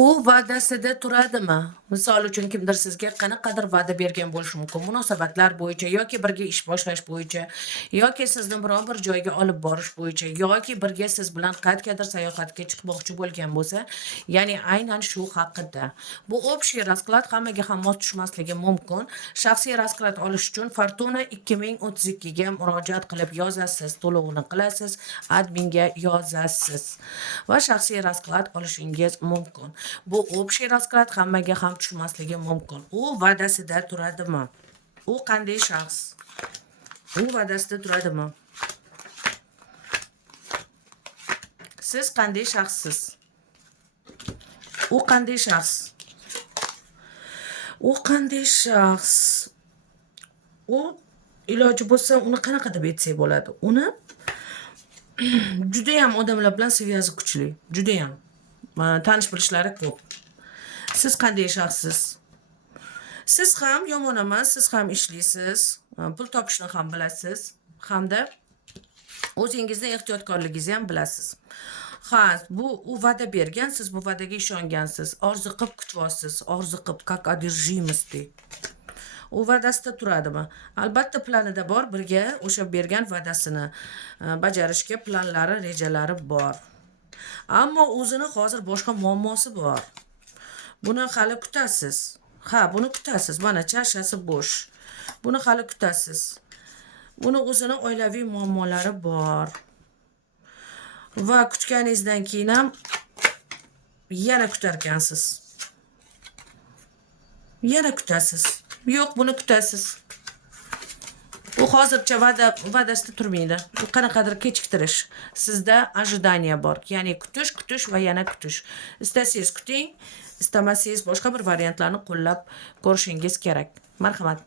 U va'dasida turadimi? Misol uchun kimdir sizga qanaqadir va'da bergan bo'lishi mumkin. Munosabatlar bo'yicha yoki birga ish boshlash bo'yicha, yoki sizni biron bir joyga olib borish bo'yicha, yoki birga siz bilan qayergadir sayohatga chiqmoqchi bo'lgan bo'lsa, ya'ni aynan shu haqida. Bu общий расклад hammaga ham mos tushmasligi mumkin. Shaxsiy расклад olish uchun Fortuna 2032 ga murojaat qilib yozasiz, to'lovini qilasiz, adminga yozasiz va shaxsiy расклад olishingiz mumkin. Bu общий расклад hammaga ham tushmasligi mumkin. U va'dasida turadimi? U qanday shaxs? U va'dasida turadimi? Siz qanday shaxssiz? U qanday shaxs? U qanday shaxs? U iloji bo'lsa uni qanaqa deb aytsak bo'ladi? Uni juda ham odamlar bilan svyazi kuchli, juda ham tanish bilishlari ko'p. Siz qanday shaxssiz? Siz ham yomon emas, siz ham ishlaysiz, pul topishni ham bilasiz, hamda o'zingizni ehtiyotkorligingizni ham bilasiz. Ha, u va'da bergan, siz bu va'daga ishongansiz, orziqib kutyapsiz, orziqib, как одержимость. U va'dasida turadimi? Albatta planida bor, birga o'sha bergan va'dasini bajarishga planlari, rejalari bor. Ammo o'zini hozir boshqa muammosi bor. Buni hali kutasiz. Ha, buni kutasiz. Mana chashasi bo'sh. Buni hali kutasiz. Buni o'zini oilaviy muammolari bor. Va kutganingizdan keyin ham yana kutarkansiz. Yana kutasiz. Yo'q, buni kutasiz. U hozircha va'dasida turmaydi. Bu qanaqadir kechiktirish. Sizda ожидание bor. Ya'ni kutish va yana kutish. Istasangiz kuting, istamasangiz boshqa bir variantlarni qo'llab ko'rishingiz kerak. Marhamat.